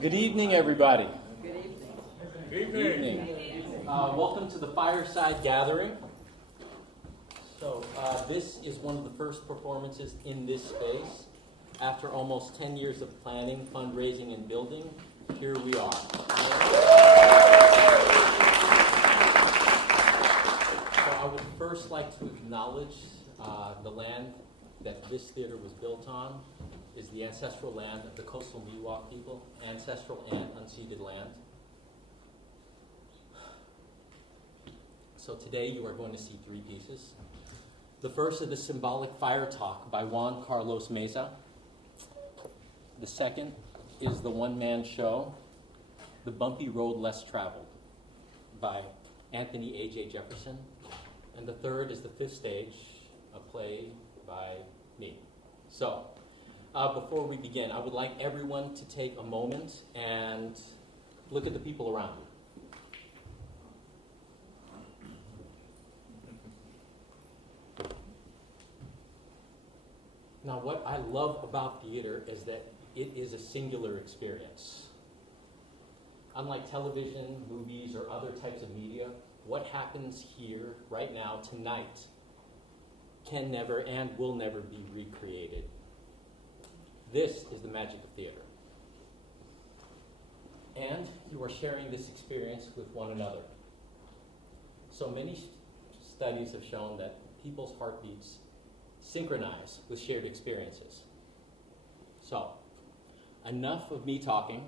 Good evening, everybody. Good evening. Welcome to the Fireside gathering. So this is one of the first performances in this space. After almost 10 years of planning, fundraising, and building, here we are. So I would first like to acknowledge the land that this theater was built on is the ancestral land of the coastal Miwok people, ancestral and unceded land. So today you are going to see three pieces. The first is the symbolic fire talk by Juan Meza. The second is the one-man show, The Bumpy Road Less Traveled, by Anthony A.J. Jefferson. And the third is the fifth stage, a play by me. So, before we begin, I would like everyone to take a moment and look at the people around you. Now, what I love about theater is that it is a singular experience. Unlike television, movies, or other types of media, what happens here, right now, tonight, can never and will never be recreated. This is the magic of theater. And you are sharing this experience with one another. So many studies have shown that people's heartbeats synchronize with shared experiences. So, enough of me talking,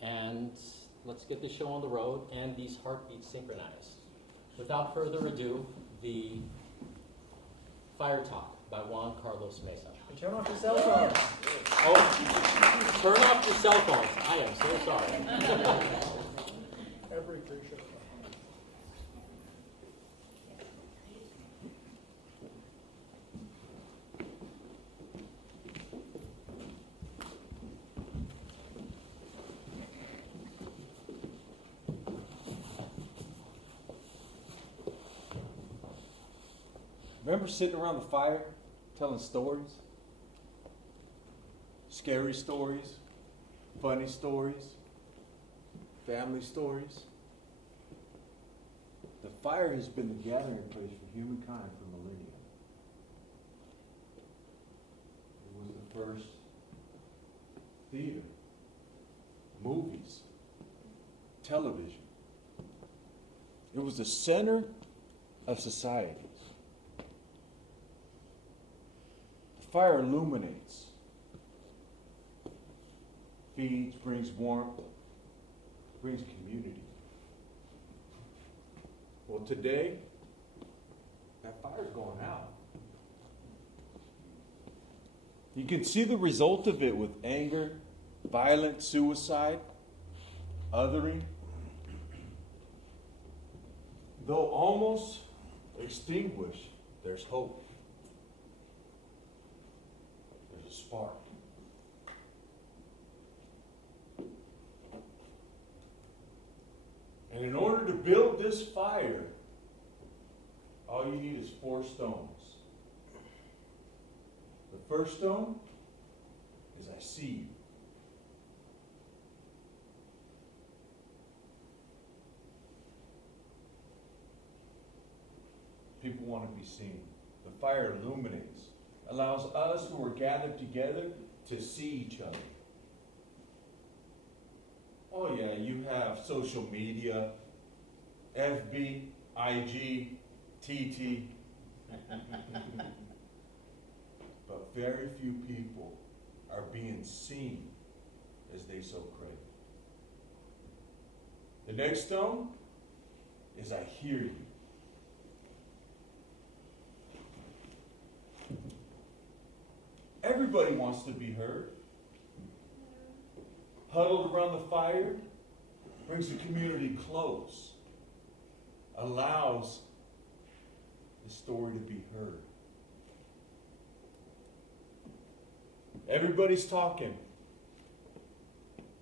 and let's get this show on the road and these heartbeats synchronized. Without further ado, the Fire Talk by Juan Meza. Turn off your cell phones. Oh, turn off your cell phones. I am so sorry. Every creature. Remember sitting around the fire, telling stories? Scary stories, funny stories, family stories. The fire has been the gathering place for humankind for millennia. It was the first theater, movies, television. It was the center of society. The fire illuminates, feeds, brings warmth, brings community. Well, today, that fire's going out. You can see the result of it with anger, violent suicide, othering. Though almost extinguished, there's hope. There's a spark. And in order to build this fire, all you need is 4 stones. The first stone is I see you. People want to be seen. The fire illuminates, allows us who are gathered together to see each other. Oh yeah, you have social media, FB, IG, TT. But very few people are being seen as they so crave. The next stone is I hear you. Everybody wants to be heard. Huddled around the fire brings the community close, allows the story to be heard. Everybody's talking,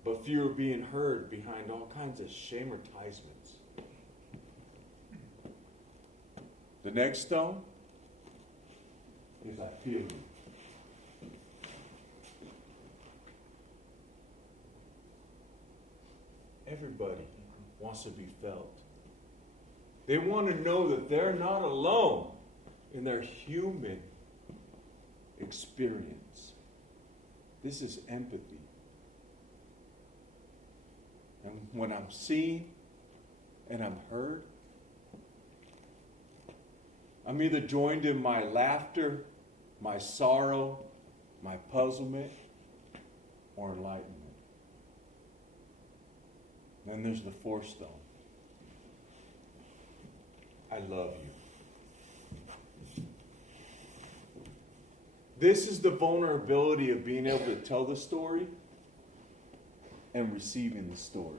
but few are being heard behind all kinds of shamertisements. The next stone is I feel you. everybody wants to be felt. They want to know that they're not alone in their human experience. This is empathy. And when I'm seen and I'm heard, I'm either joined in my laughter, my sorrow, my puzzlement, or enlightenment. Then there's the fourth stone. I love you. This is the vulnerability of being able to tell the story and receiving the story.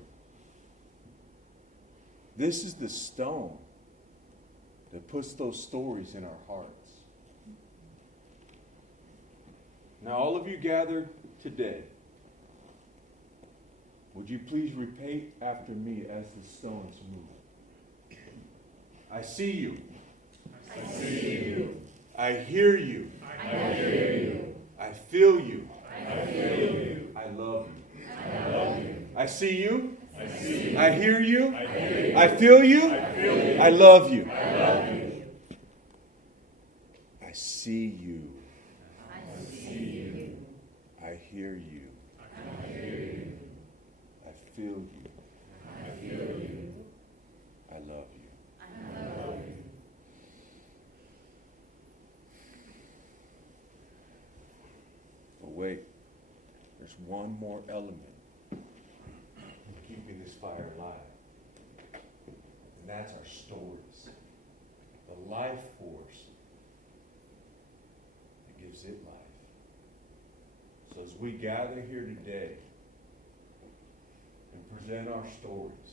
This is the stone that puts those stories in our hearts. Now, all of you gathered today, would you please repeat after me as the stones move? I see you. I see you. I hear you. I hear you. I feel you. I feel you. I love you. I love you. I see you. I see you. I hear you. I hear you. I feel you. I feel you. I love you. I love you. I see you. I see you. I hear you. I hear you. I feel you. I feel you. I love you. I love you. But wait, there's one more element in keeping this fire alive. And that's our stories. The life force that gives it life. So as we gather here today and present our stories,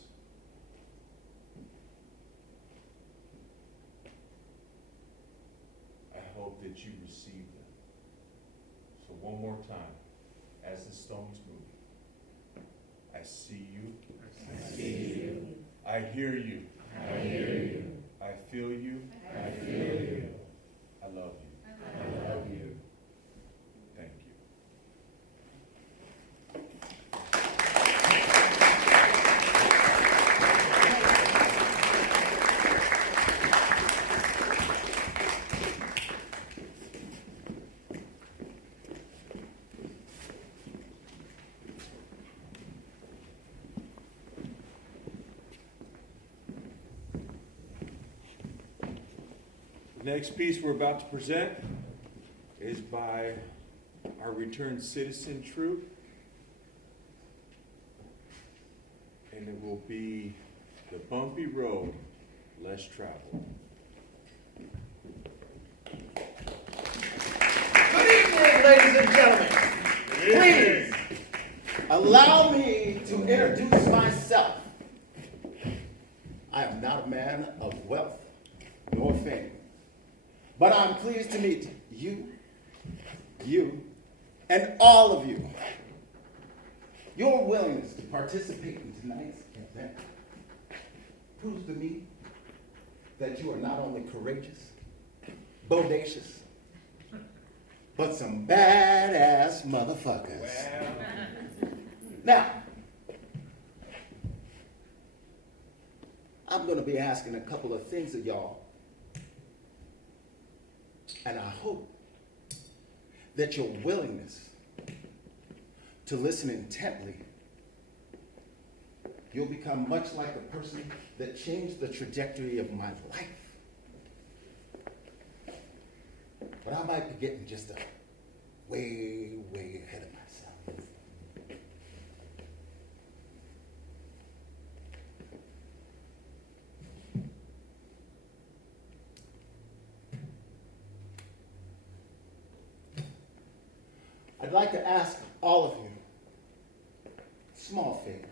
I hope that you receive them. So one more time, as the stones move, I see you. I see you. I hear you. I hear you. I feel you. I feel you. I love you. I love you. Thank you. The next piece we're about to present is by our returned citizen troupe, and it will be The Bumpy Road Less Traveled. Good evening, ladies and gentlemen. Please allow me to introduce myself. I am not a man of wealth nor fame, but I'm pleased to meet you, and all of you. Your willingness to participate in tonight's event proves to me that you are not only courageous, bodacious, but some badass motherfuckers. Now, I'm going to be asking a couple of things of y'all, and I hope that your willingness to listen intently, you'll become much like the person that changed the trajectory of my life. But I might be getting just way ahead of myself. I'd like to ask all of you, small favor.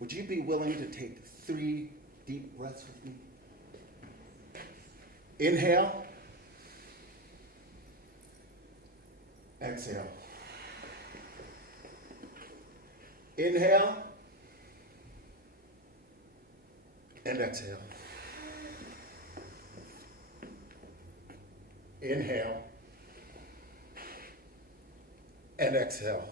Would you be willing to take 3 deep breaths with me? Inhale. Exhale. Inhale. And exhale. Inhale. And exhale.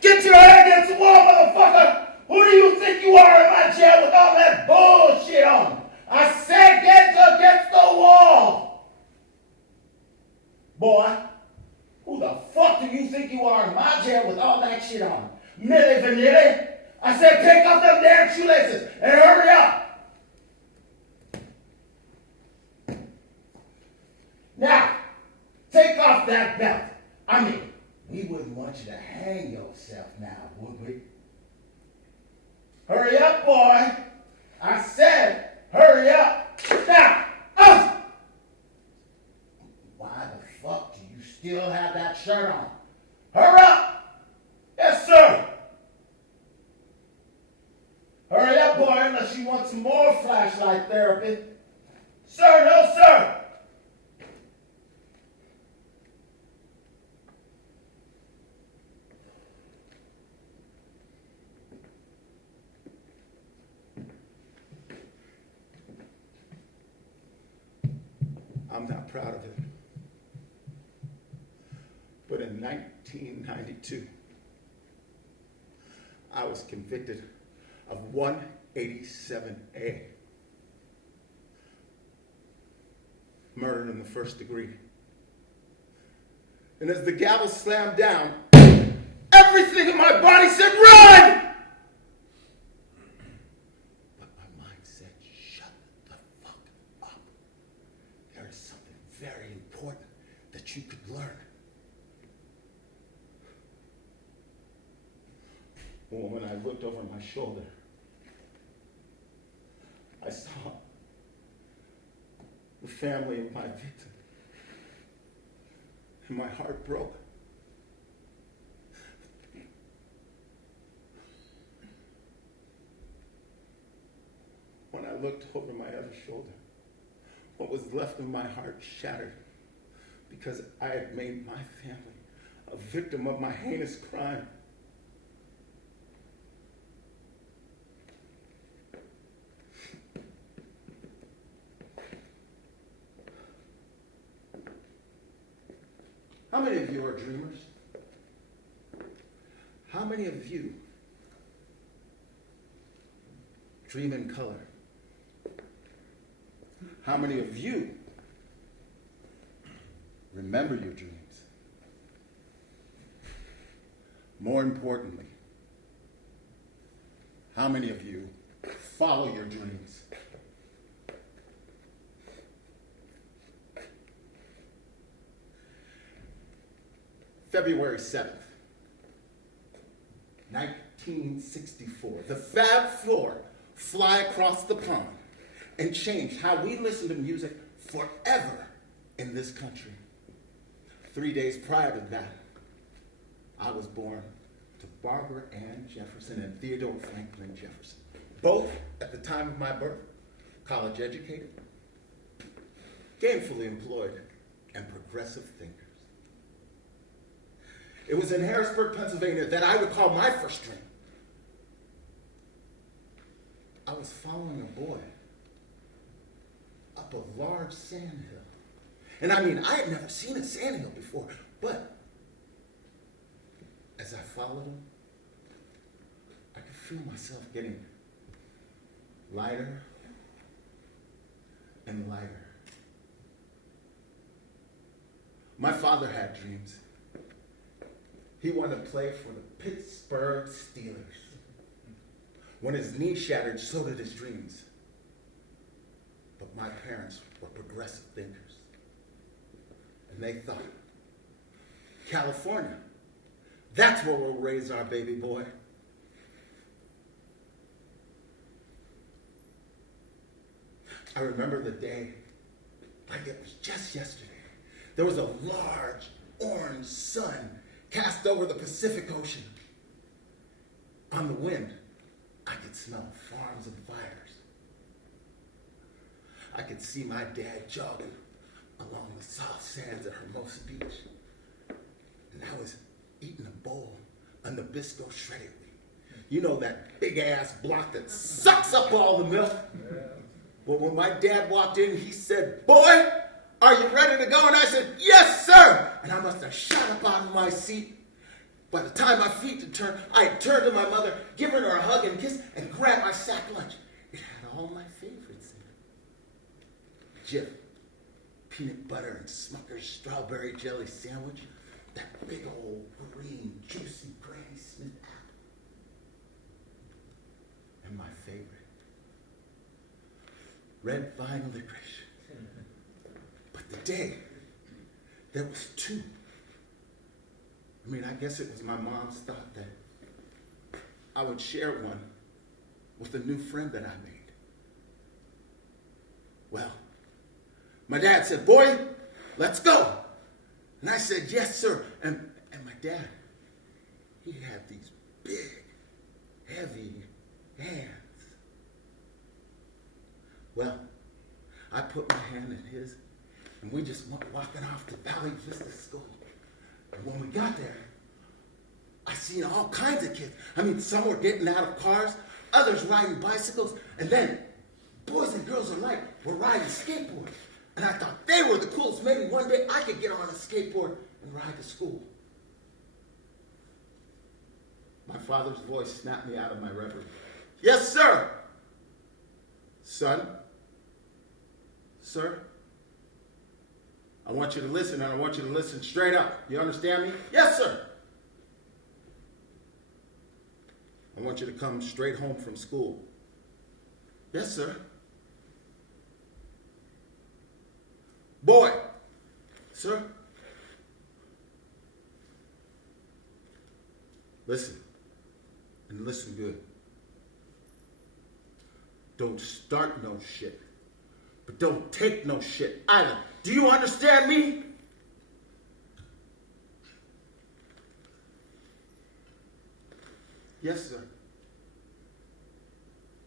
Get your hand the wall, motherfucker! Who do you think you are in my jail with all that bullshit on? I said get against the wall! Boy, who the fuck do you think you are in my jail with all that shit on? Milli Vanilli? I said take off them damn shoelaces and hurry up! Now, take off that belt. I mean, we wouldn't want you to hang yourself now, would we? Hurry up, boy. I said, hurry up. Now, up! Why the fuck do you still have that shirt on? Hurry up! Yes, sir. Hurry up, boy, unless you want some more flashlight therapy. Sir, no, sir. I'm not proud of it. But in 1992, I was convicted of 187A. Murder in the first degree. And as the gavel slammed down, everything in my body said, run! But my mind said, shut the fuck up. There is something very important that you could learn. Well, when I looked over my shoulder, I saw the family of my victim, and my heart broke. When I looked over my other shoulder, what was left of my heart shattered because I had made my family a victim of my heinous crime. How many of you are dreamers? How many of you dream in color? How many of you remember your dreams? More importantly, how many of you follow your dreams? February 7th, 1964, the Fab Four fly across the pond and change how we listen to music forever in this country. 3 days prior to that, I was born to Barbara Ann Jefferson and Theodore Franklin Jefferson, both at the time of my birth, college educated, gainfully employed, and progressive thinkers. It was in Harrisburg, Pennsylvania that I would call my first dream. I was following a boy up a large sand hill. And I mean, I had never seen a sand hill before, but as I followed him, I could feel myself getting lighter and lighter. My father had dreams. He wanted to play for the Pittsburgh Steelers. When his knee shattered, so did his dreams. But my parents were progressive thinkers. And they thought, California, that's where we'll raise our baby boy. I remember the day like it was just yesterday. There was a large orange sun cast over the Pacific Ocean. On the wind, I could smell farms and fires. I could see my dad jogging along the soft sands at Hermosa Beach. And I was eating a bowl of Nabisco shredded wheat. You know, that big-ass block that sucks up all the milk? Yeah. Well, when my dad walked in, he said, "Boy, are you ready to go?" And I said, "Yes, sir." And I must have shot up out of my seat By the time my feet had turned, I had turned to my mother, given her a hug and kiss, and grabbed my sack lunch. It had all my favorites in it. Jif, peanut butter and Smucker's strawberry jelly sandwich, that big old green, juicy Granny Smith apple, and my favorite, red vine licorice. But the day, there was two. I mean, I guess it was my mom's thought that I would share one with a new friend that I made. Well, my dad said, "Boy, let's go." And I said, "Yes, sir." And my dad, he had these big, heavy hands. Well, I put my hand in his, and we just went walking off to Valley Vista School. And when we got there, I seen all kinds of kids. I mean, some were getting out of cars, others riding bicycles, and then boys and girls alike were riding skateboards. And I thought they were the coolest. Maybe one day I could get on a skateboard and ride to school. My father's voice snapped me out of my reverie. "Yes, sir." "Son, sir, I want you to listen, and I want you to listen straight up. You understand me?" "Yes, sir." "I want you to come straight home from school." "Yes, sir." "Boy." "Sir." "Listen, and listen good. Don't start no shit, but don't take no shit either. Do you understand me?" "Yes, sir."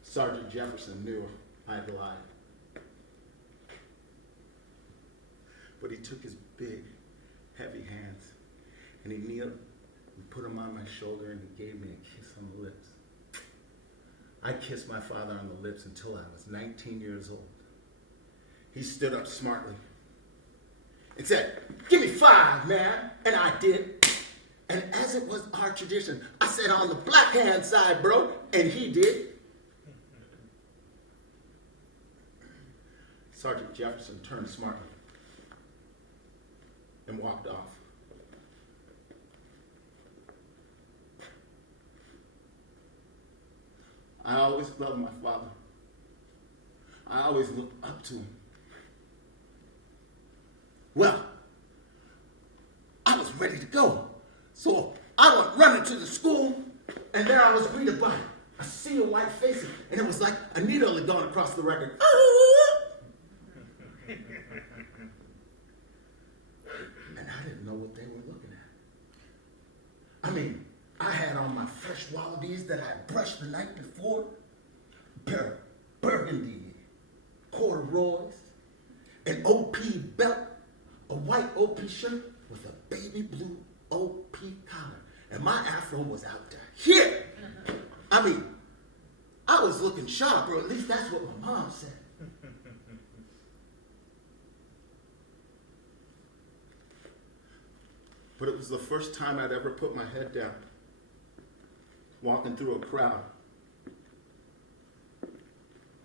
Sergeant Jefferson knew I had lied. But he took his big, heavy hands, and he kneeled and put them on my shoulder, and he gave me a kiss on the lips. I kissed my father on the lips until I was 19 years old. He stood up smartly and said, "Give me 5, man." And I did. And as it was our tradition, I said, "On the black hand side, bro." And he did. Sergeant Jefferson turned smartly and walked off. I always loved my father. I always looked up to him. Well, I was ready to go. So I went running to the school, and there I was greeted by a sea of white faces, and it was like a needle had gone across the record. And I didn't know what they were looking at. I mean, I had on my fresh wallabies that I had brushed the night before, a pair of burgundy corduroys, an OP belt, a white OP shirt with a baby blue OP collar, and my afro was out to here. I mean, I was looking sharp, or at least that's what my mom said. But it was the first time I'd ever put my head down, walking through a crowd.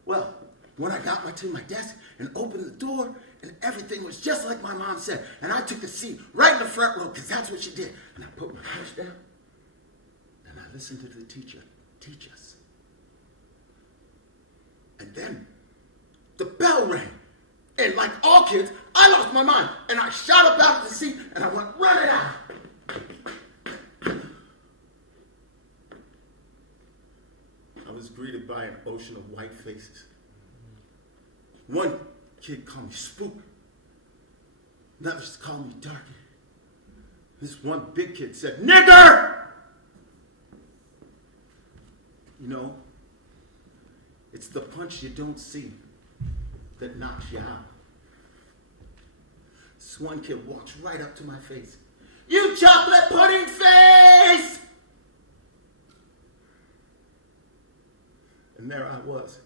Well, when I got to my desk and opened the door, and everything was just like my mom said, and I took a seat right in the front row, because that's what she did. And I put my head down, and I listened to the teacher teach us. And then the bell rang. And like all kids, I lost my mind, and I shot up out of the seat, and I went running out. I was greeted by an ocean of white faces. One kid called me Spook. Others called me Darky. This one big kid said, "Nigger!" You know, it's the punch you don't see that knocks you out. This one kid walks right up to my face. "You chocolate pudding face!" And there I was,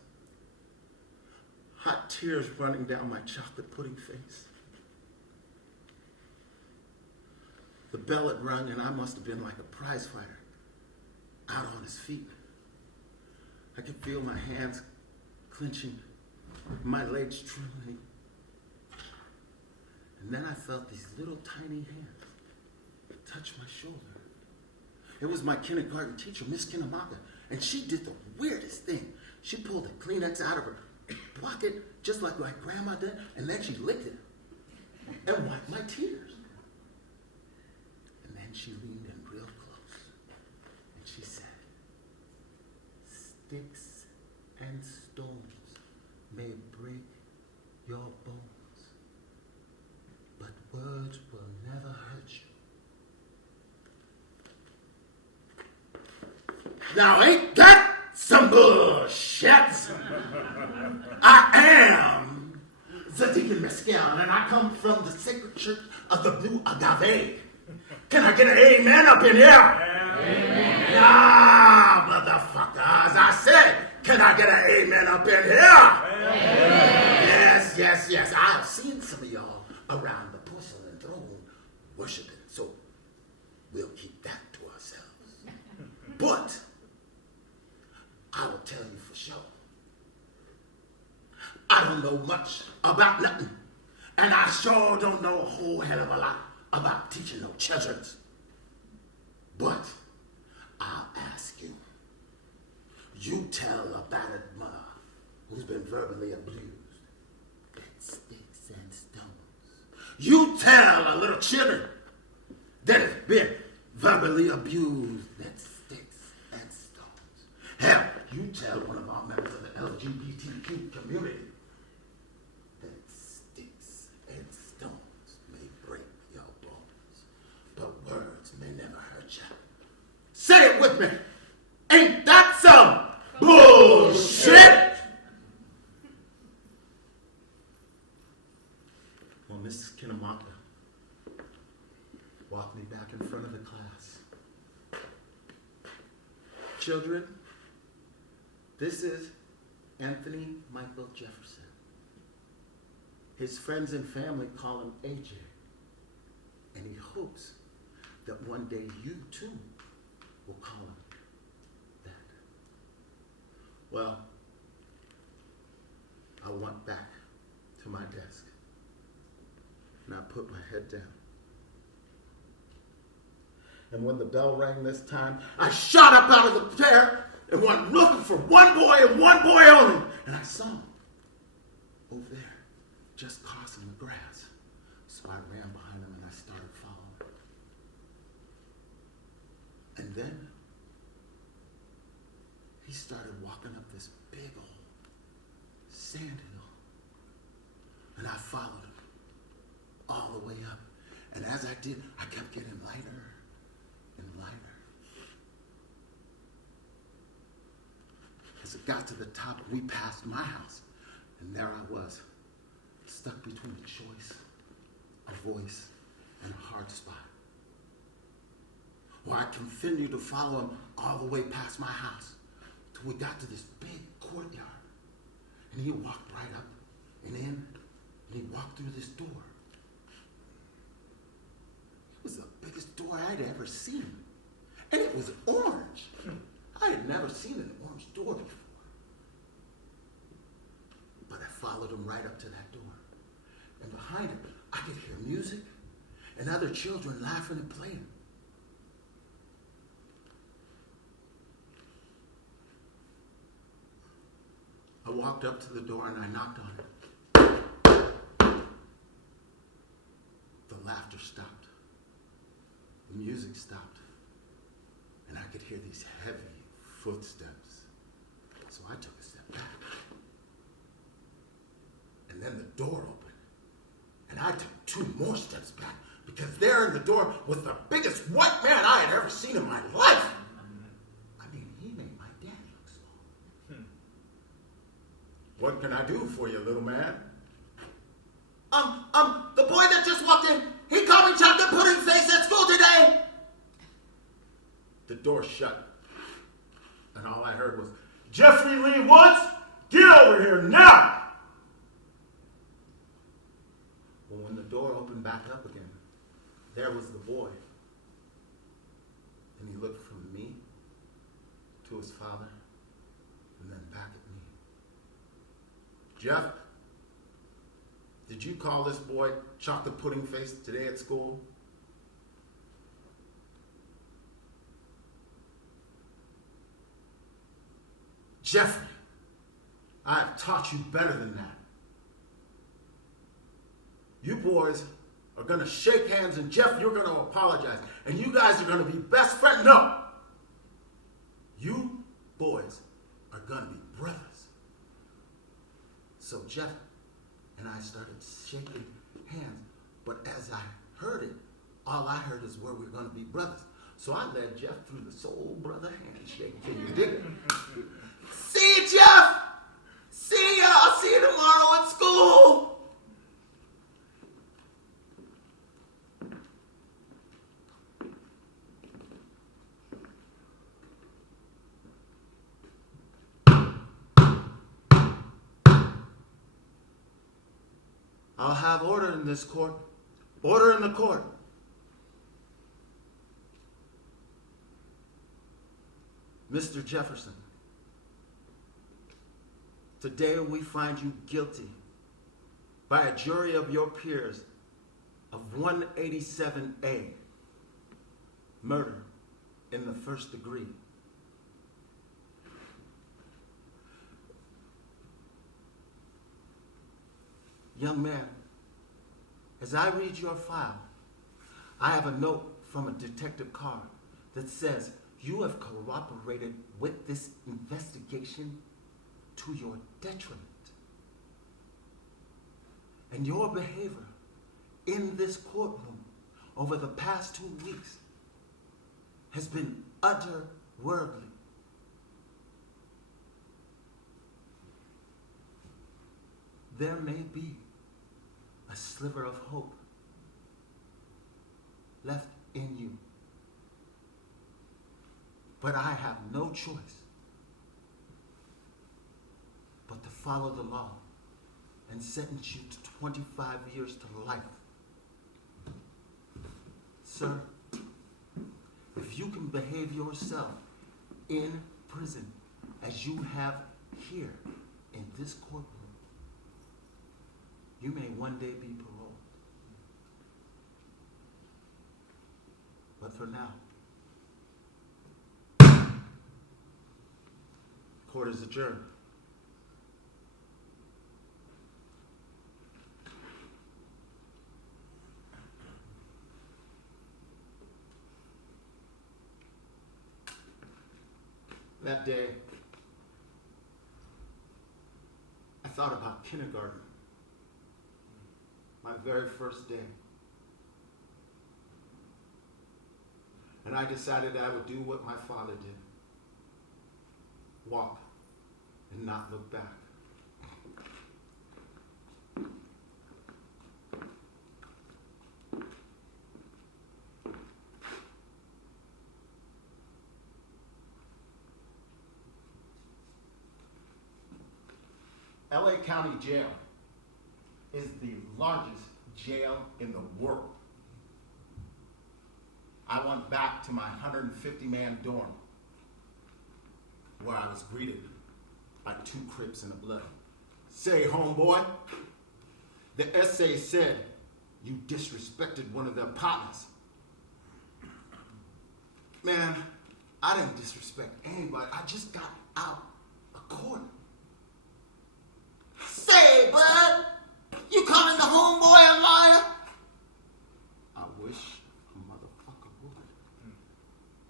hot tears running down my chocolate pudding face. The bell had rung, and I must have been like a prize fighter, out on his feet. I could feel my hands clenching, my legs trembling. And then I felt these little tiny hands touch my shoulder. It was my kindergarten teacher, Miss Kinamaka, and she did the weirdest thing. She pulled a Kleenex out of her pocket, just like my grandma did, and then she licked it and wiped my tears. And then she leaned in real close, and she said, "Sticks and stones may break your bones, but words will never hurt you." Now ain't that some bullshit? I am the Deacon Mescal, and I come from the Sacred Church of the Blue Agave. Can I get an amen up in here? Amen. Nah, motherfuckers. I said, can I get an amen up in here? Amen. Yes. I have seen some of y'all around the porcelain throne worshiping, so we'll keep that to ourselves. But I will tell you for sure, I don't know much about nothing, and I sure don't know a whole hell of a lot about teaching no children. But I'll ask you, you tell a battered mother who's been verbally abused that sticks and stones. You tell a little children that has been verbally abused that sticks and stones. Hell, you tell one of our members of the LGBTQ community that sticks and stones may break your bones, but words may never hurt you. Say it with me. Ain't that some bullshit? Well, Mrs. Kinamaka walked me back in front of the class. Children, this is Anthony Michael Jefferson. His friends and family call him AJ, and he hopes that one day you too will call him that. Well, I went back to my desk, and I put my head down. And when the bell rang this time, I shot up out of the chair and went looking for one boy and one boy only. And I saw him over there, just crossing the grass. So I ran behind him and I started following. And then he started walking up this big old sand hill. And I followed him all the way up. And as I did, I kept getting lighter and lighter. As it got to the top, we passed my house, and there I was, stuck between a choice, a voice, and a hard spot. Well, I continued to follow him all the way past my house, till we got to this big courtyard, and he walked right up and in, and he walked through this door. It was the biggest door I'd ever seen, and it was orange. I had never seen an orange door before. But I followed him right up to that door. And behind him, I could hear music and other children laughing and playing. I walked up to the door and I knocked on it. The laughter stopped. The music stopped. And I could hear these heavy footsteps. So I took a step back. And then the door opened. And I took 2 more steps back because there in the door was the biggest white man I had ever seen in my life. I mean, he made my daddy look small. What can I do for you, little man? The boy that just walked in, he called me chocolate pudding face at school today. The door shut, and all I heard was, "Jeffrey Lee Woods, get over here now!" Well, when the door opened back up again, there was the boy And he looked from me to his father and then back at me. Jeff, did you call this boy chocolate pudding face today at school? Jeffrey, I have taught you better than that. You boys are going to shake hands, and Jeff, you're going to apologize. And you guys are going to be best friends. No! You boys are going to be brothers. So Jeff and I started shaking hands. But as I heard it, all I heard is where we're going to be brothers. So I led Jeff through the soul brother handshake. Can you dig it? See you, Jeff! See ya! I'll see you tomorrow at school! I'll have order in this court. Order in the court. Mr. Jefferson, today we find you guilty by a jury of your peers of 187A, murder in the first degree. Young man, as I read your file, I have a note from a detective card that says you have cooperated with this investigation to your detriment. And your behavior in this courtroom over the past 2 weeks has been otherworldly. There may be a sliver of hope left in you. But I have no choice but to follow the law and sentence you to 25 years to life. Sir, if you can behave yourself in prison as you have here in this courtroom, you may one day be paroled. But for now, court is adjourned. That day, I thought about kindergarten, my very first day. And I decided I would do what my father did. Walk and not look back. LA County Jail is the largest jail in the world. I went back to my 150-man dorm, where I was greeted by 2 Crips and a Blood. Say, homeboy, the essay said you disrespected one of their partners. Man, I didn't disrespect anybody. I just got out of court. Say, bud, you calling the homeboy a liar? I wish a motherfucker would.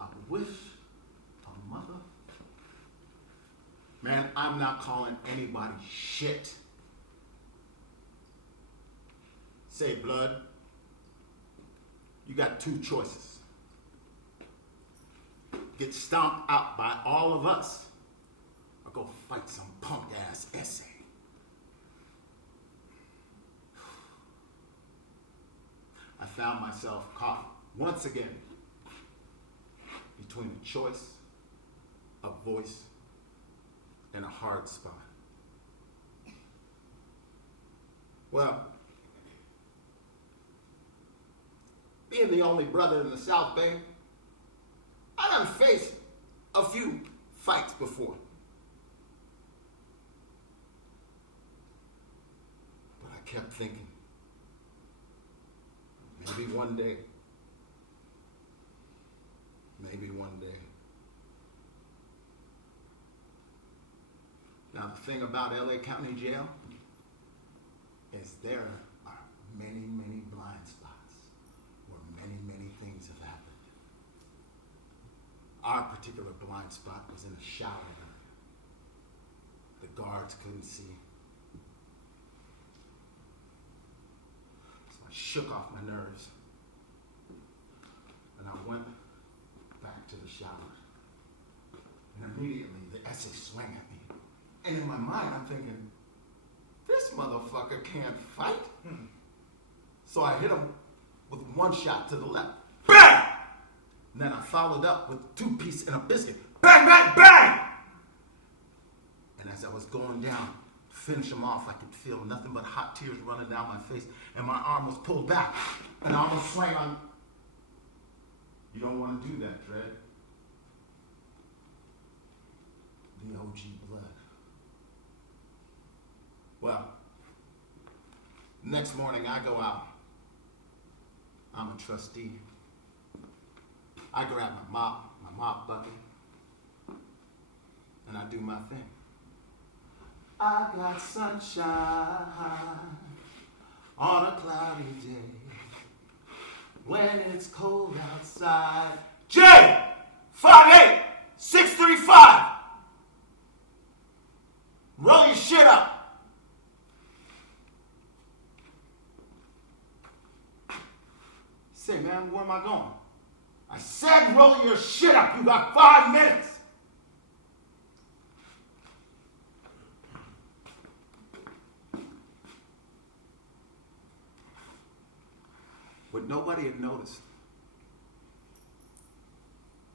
I wish a mother. Man, I'm not calling anybody shit. Say, blood, you got 2 choices. Get stomped out by all of us, or go fight some punk-ass essay. I found myself caught once again between a choice, a voice, and a hard spot. Well, being the only brother in the South Bay, I done faced a few fights before. But I kept thinking, maybe one day. Maybe one day. Now, the thing about LA County Jail is there are many, many blind spots where many, many things have happened. Our particular blind spot was in a shower area. The guards couldn't see. So I shook off my nerves. And I went back to the shower. And immediately the essay swung at me. And in my mind, I'm thinking, this motherfucker can't fight. So I hit him with one shot to the left. Bang! And then I followed up with 2 pieces and a biscuit. Bang, bang, bang! And as I was going down, to finish him off, I could feel nothing but hot tears running down my face. And my arm was pulled back. And I almost swung on. You don't want to do that, Dred. The OG blood. Well, next morning I go out. I'm a trustee. I grab my mop bucket, and I do my thing. I got sunshine on a cloudy day when it's cold outside. J 58635. Roll your shit up. Say, man, where am I going? I said roll your shit up. You got 5 minutes. What nobody had noticed,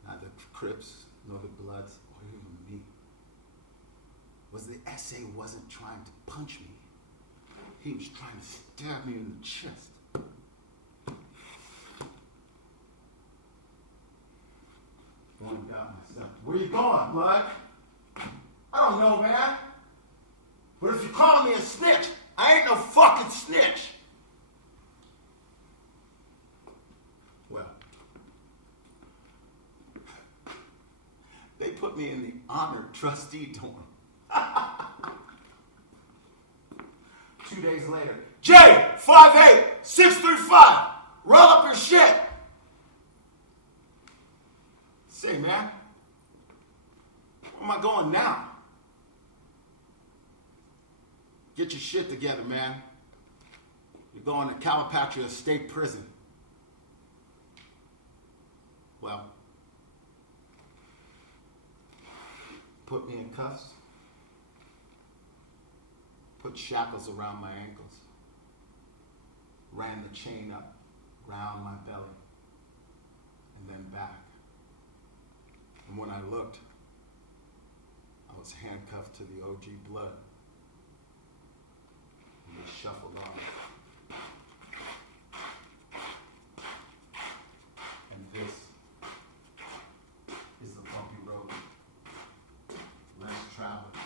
neither Crips nor the Bloods or even me, was the essay wasn't trying to punch me. He was trying to stab me in the chest. Going down myself. Where you going, Blood? I don't know, man. But if you call me a snitch, I ain't no fucking snitch. Well, they put me in the honored trustee dorm. 2 days later, J 58635, roll up your shit. Say, man, where am I going now? Get your shit together, man. You're going to Calipatria State Prison. Well, put me in cuffs, put shackles around my ankles, ran the chain up, round my belly, and then back. And when I looked, I was handcuffed to the OG Blood. And they shuffled off. And this is the bumpy road. Less traveled.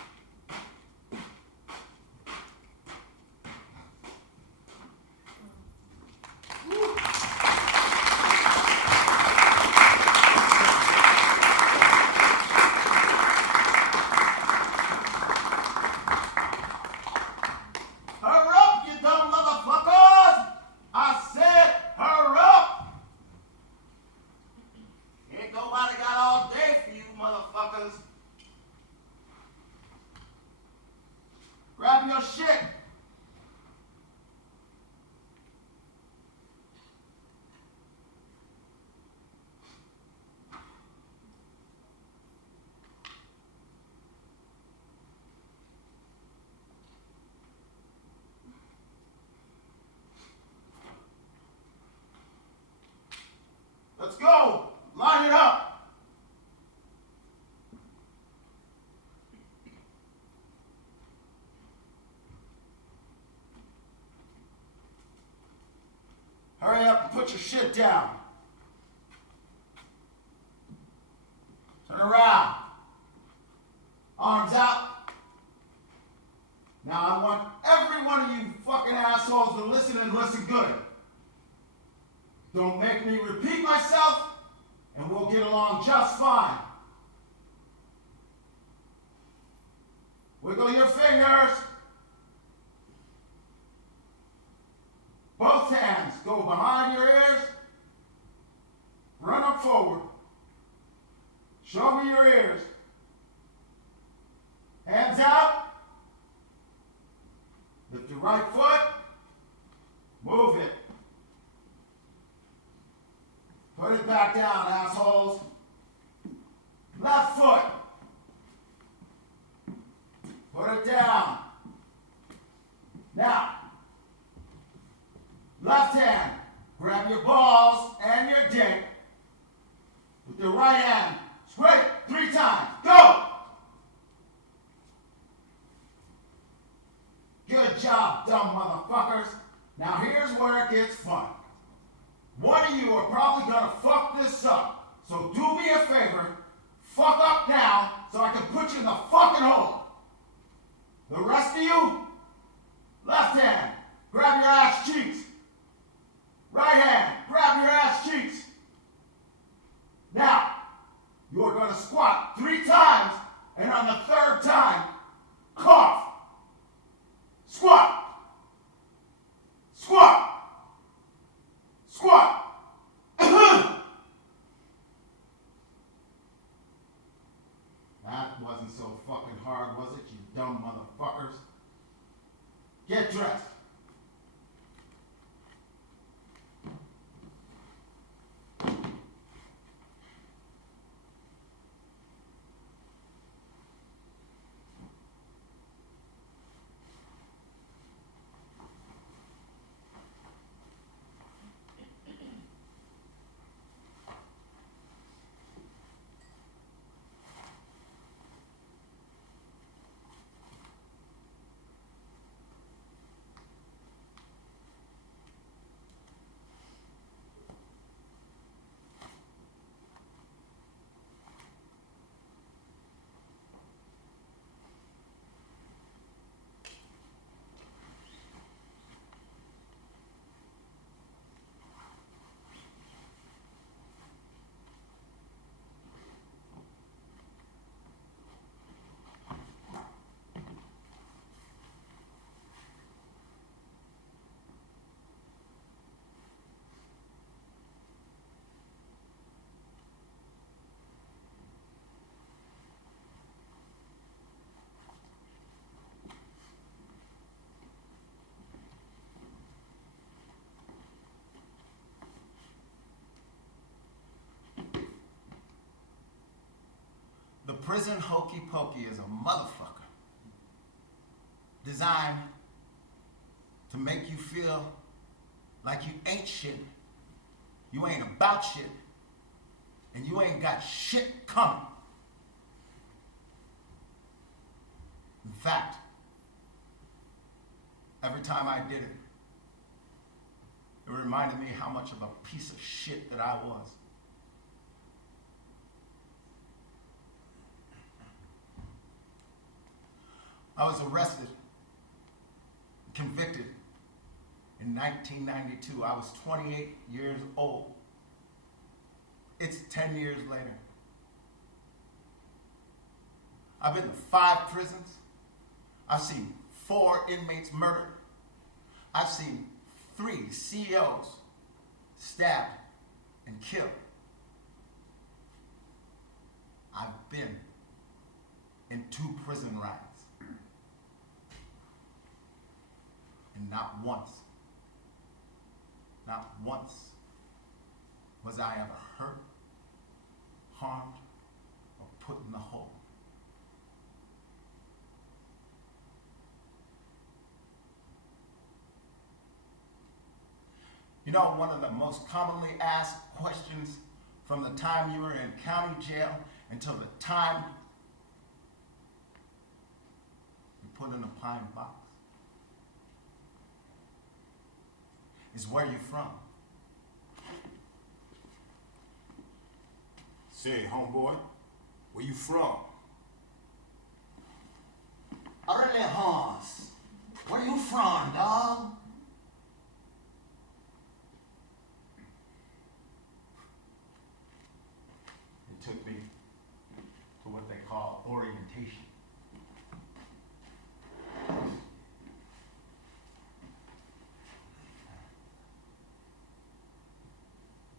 Grab your shit. Let's go. Line it up. Hurry up and put your shit down. Turn around. Arms out. Now I want every one of you fucking assholes to listen and listen good. Don't make me repeat myself, and we'll get along just fine. Wiggle your fingers. Both hands go behind your ears. Run up forward. Show me your ears. Hands out. Lift your right foot. Move it. Put it back down, assholes. Left foot. Put it down. Now, left hand, grab your balls and your dick. With your right hand, scrape 3 times. Go! Good job, dumb motherfuckers. Now here's where it gets fun. One of you are probably gonna fuck this up. So do me a favor, fuck up now so I can put you in the fucking hole. The rest of you, left hand, grab your ass cheeks. Right hand, grab your ass cheeks. Now, you're gonna squat 3 times, and on the 3rd time, cough. Squat. Squat. Squat. That wasn't so fucking hard, was it, you dumb motherfuckers? Get dressed. The prison hokey pokey is a motherfucker designed to make you feel like you ain't shit, you ain't about shit, and you ain't got shit coming. In fact, every time I did it, it reminded me how much of a piece of shit that I was. I was arrested, convicted in 1992. I was 28 years old. It's 10 years later. I've been to 5 prisons. I've seen 4 inmates murdered. I've seen 3 CEOs stabbed and killed. I've been in 2 prison riots. And not once was I ever hurt, harmed, or put in the hole. You know, one of the most commonly asked questions from the time you were in county jail until the time you put in a pine box is where you from. Say, homeboy, Where you from? Orleans. Where you from, dog? It took me to what they call orientation.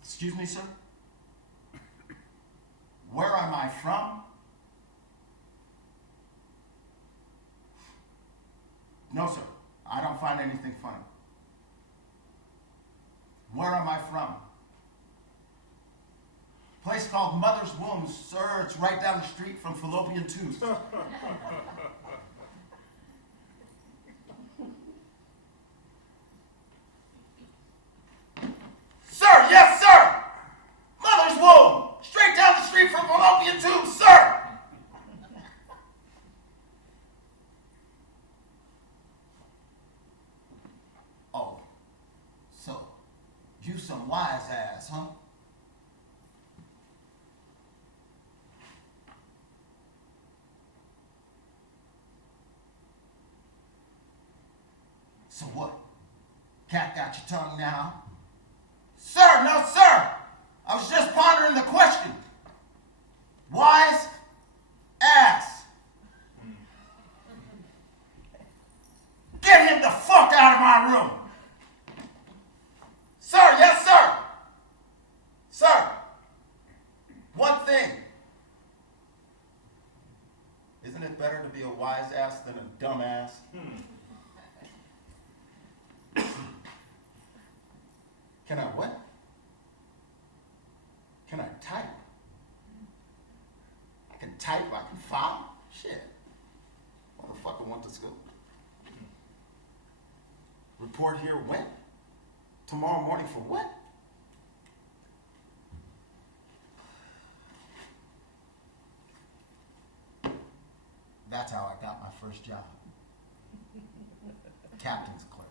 Excuse me, sir? Where am I from? No, sir. I don't find anything funny. Where am I from? Place called Mother's Womb, sir. It's right down the street from fallopian tubes. Sir, yes, sir! Mother's Womb! Straight down the street from fallopian tubes, sir! Oh, so you some wise ass, huh? So what? Cat got your tongue now? Sir, no, sir! I was just pondering the question. Wise ass. Get him the fuck out of my room. Sir, yes, sir. Sir, one thing. Isn't it better to be a wise ass than a dumb ass? Can I what? Can I type? I can type, I can file. Shit. Motherfucker went to school. Report here when? Tomorrow morning for what? That's how I got my first job. Captain's clerk.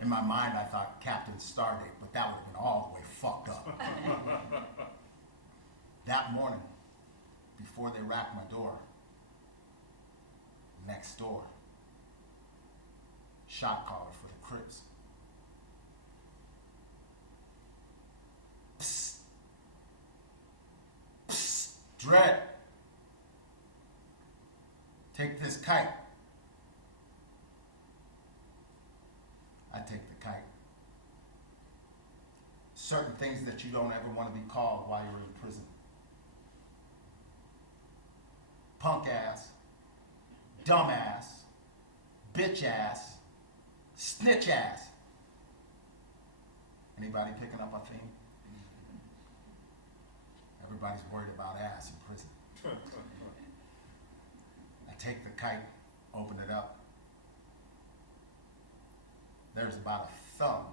In my mind, I thought Captain's star date, but that would have been all the way fucked up. That morning, before they racked my door, next door, shot caller for the Crips. Psst. Psst. Dread. Take this kite. I take the kite. Certain things that you don't ever want to be called while you're in prison. Punk ass, dumb ass, bitch ass, snitch ass. Anybody picking up a theme? Everybody's worried about ass in prison. I take the kite, open it up. There's about a thumb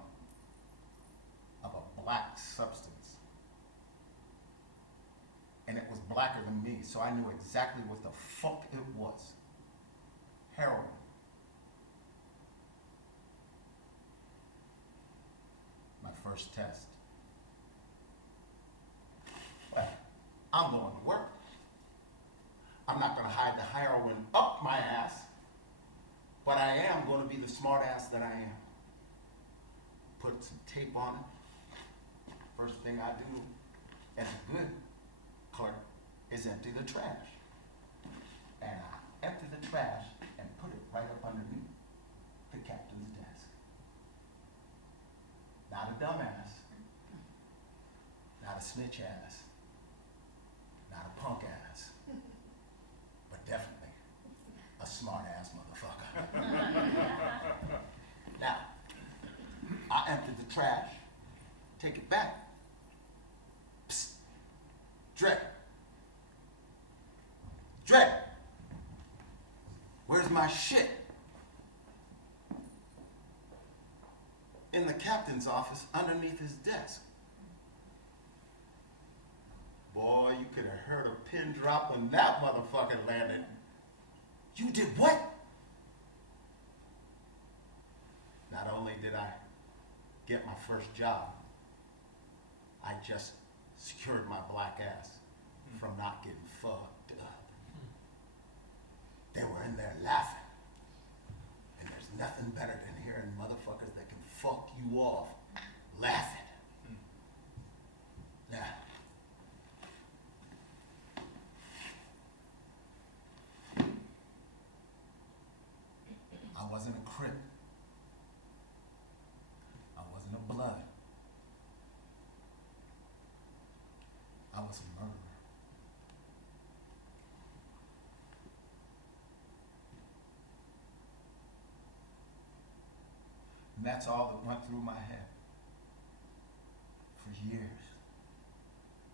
of a black substance. And it was blacker than me, so I knew exactly what the fuck it was. Heroin. My first test. Well, I'm going to work. I'm not going to hide the heroin up my ass, but I am going to be the smart ass that I am. Put some tape on it. First thing I do as a good clerk is empty the trash. And I empty the trash and put it right up underneath the captain's desk. Not a dumbass, not a snitch ass, not a punk ass, but definitely a smart ass motherfucker. Now, I empty the trash, take it back. Psst. Dre. Dre. Where's my shit? In the captain's office underneath his desk. Boy, you could have heard a pin drop when that motherfucker landed. You did what? Not only did I get my first job, I just secured my black ass. from not getting fucked up. They were in there laughing. And there's nothing better than hearing motherfuckers that can fuck you off laughing. Now, I wasn't a Crip. I wasn't a Blood. I was a murderer. And that's all that went through my head for years,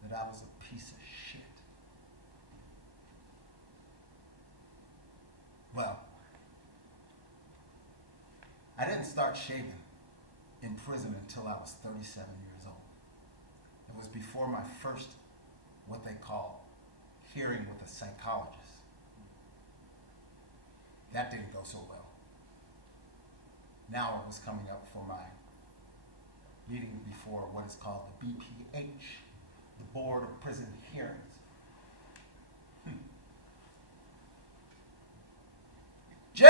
that I was a piece of shit. Well, I didn't start shaving in prison until I was 37 years old. It was before my first, what they call, hearing with a psychologist. That didn't go so well. Now it was coming up for my meeting before what is called the BPH, the Board of Prison Hearings. J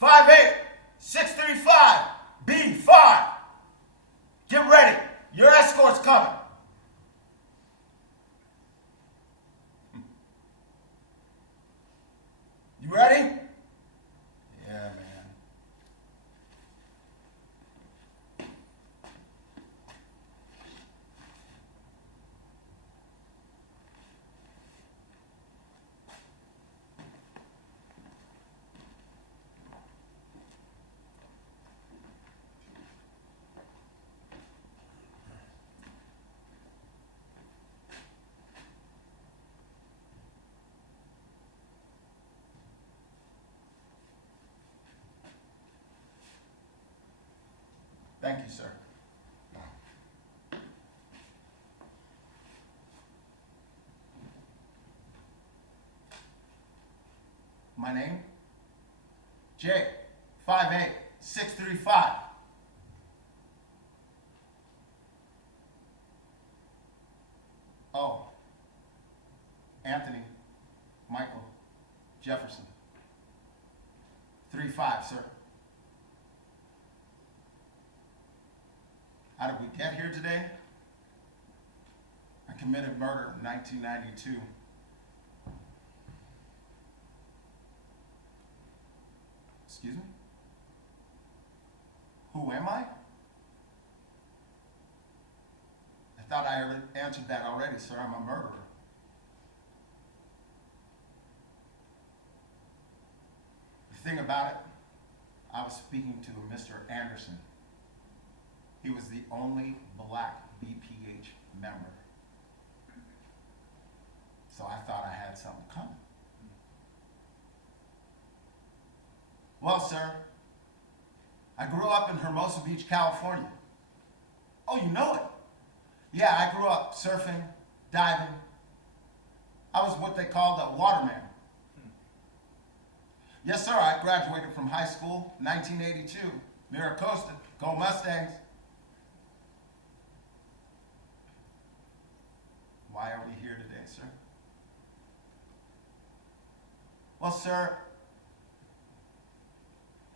58635 B5. Get ready. Your escort's coming. You ready? Yeah, man. Thank you, sir. My name? J 58635. Oh, Anthony Michael Jefferson. 35, sir. How did we get here today? I committed murder in 1992. Excuse me? Who am I? I thought I answered that already, sir. I'm a murderer. The thing about it, I was speaking to a Mr. Anderson. He was the only black BPH member. So I thought I had something coming. Well, sir, I grew up in Hermosa Beach, California. Oh, you know it? Yeah, I grew up surfing, diving. I was what they called a waterman. Yes, sir, I graduated from high school, 1982. Miracosta, go Mustangs. Why are we here today, sir? Well, sir,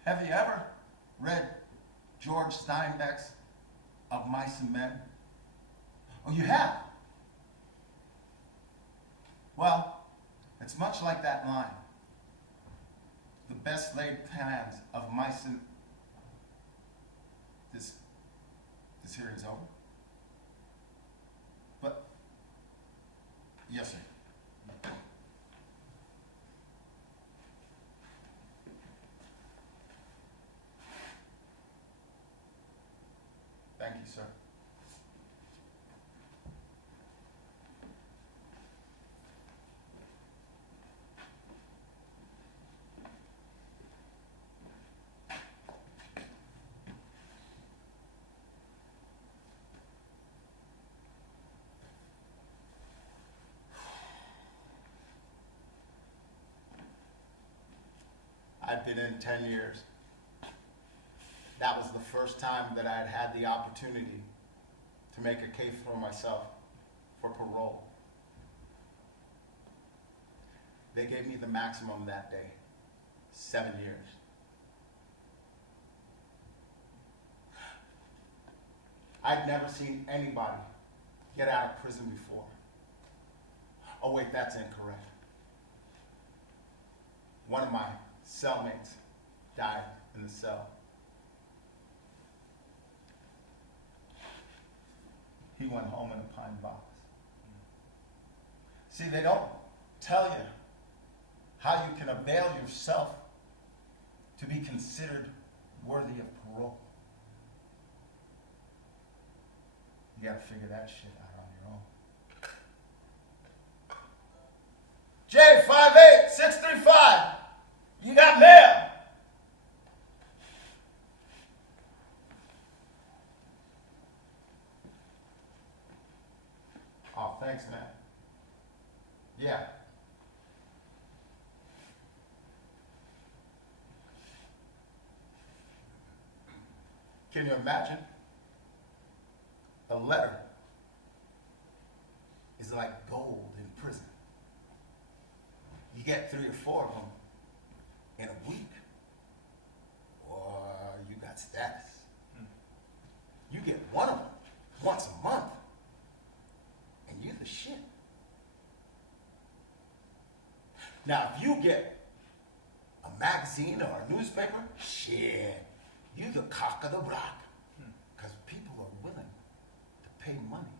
have you ever read George Steinbeck's Of Mice and Men? Oh, you have? Well, it's much like that line. The best laid plans of mice and... This hearing's over? But, yes, sir. Thank you, sir. I'd been in 10 years. That was the first time that I had had the opportunity to make a case for myself for parole. They gave me the maximum that day, 7 years. I'd never seen anybody get out of prison before. Oh wait, that's incorrect. One of my cellmates died in the cell. He went home in a pine box. See, they don't tell you how you can avail yourself to be considered worthy of parole. You gotta figure that shit out on your own. J58635, you got mail. Oh, thanks, man. Yeah. Can you imagine? A letter is like gold in prison. You get 3 or 4 of them in a week, or you got status. You get one of them once a month, and you're the shit. Now, if you get a magazine or a newspaper, shit, you the cock of the block. Because people are willing to pay money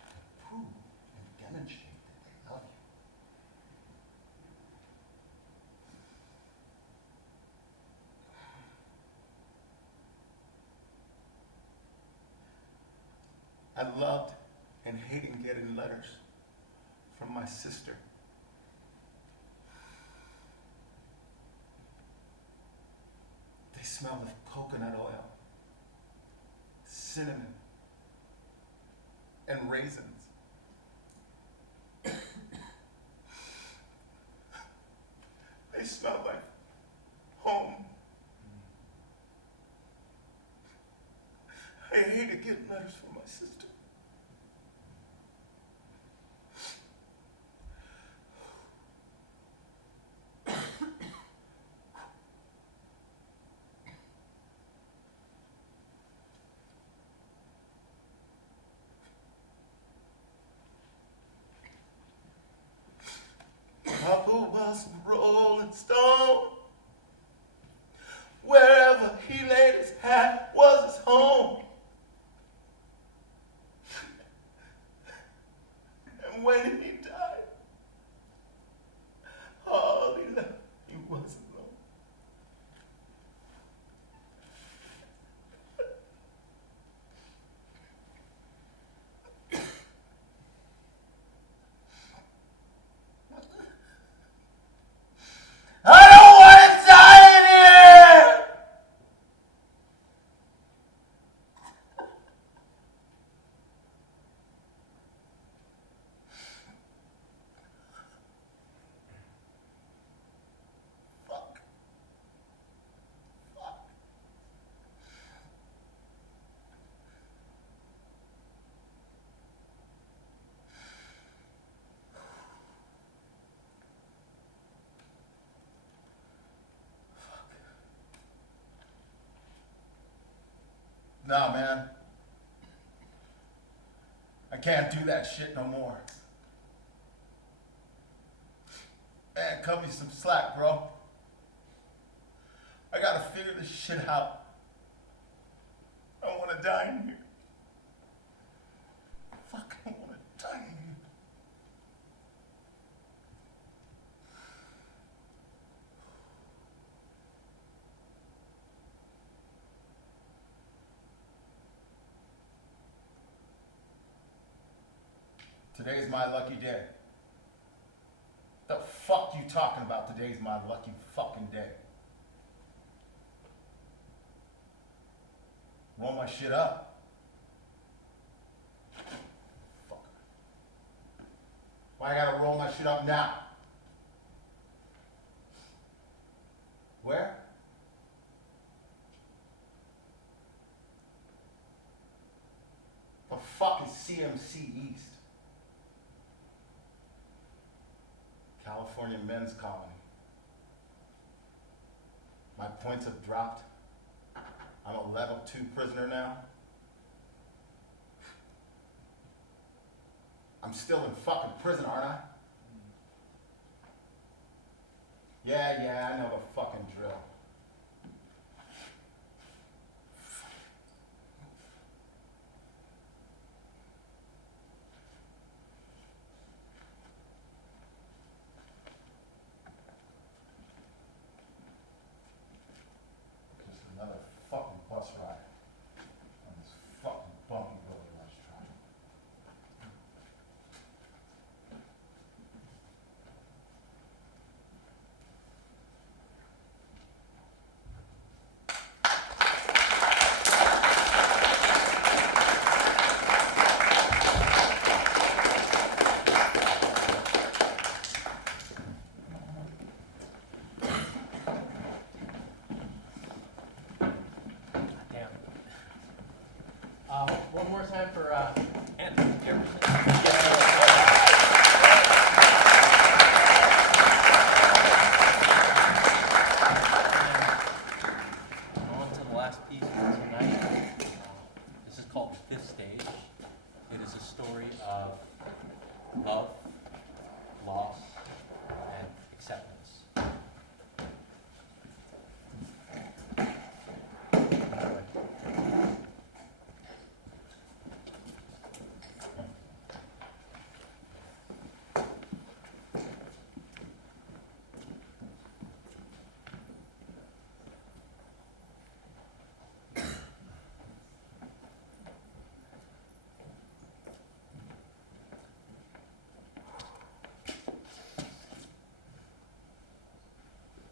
to prove and demonstrate that they love you. I loved and hated getting letters from my sister. They smelled of coconut oil, cinnamon, and raisins. They smelled like home. I hated getting letters from my sister. Papa was a rolling stone. Wherever he laid his hat was his home. And when he died, all he left he was alone. I don't want to die in here! Fuck. Nah, man. I can't do that shit no more. Man, cut me some slack, bro. I gotta figure this shit out. I don't wanna die in here. Fuck, I don't wanna die in here. Today's my lucky day. The fuck you talking about? Today's my lucky fucking day. Roll my shit up. Fuck. Why I gotta roll my shit up now? Where? The fuck is CMC East? California. California men's colony. My points have dropped. I'm a level 2 prisoner now. I'm still in fucking prison, aren't I? Yeah, I know the fucking drill. Just another fucking bus ride on this fucking bumpy road I was trying. Damn. One more time for Jefferson. On to the last piece for tonight. This is called The Fifth Stage. It is a story of love, loss, and acceptance.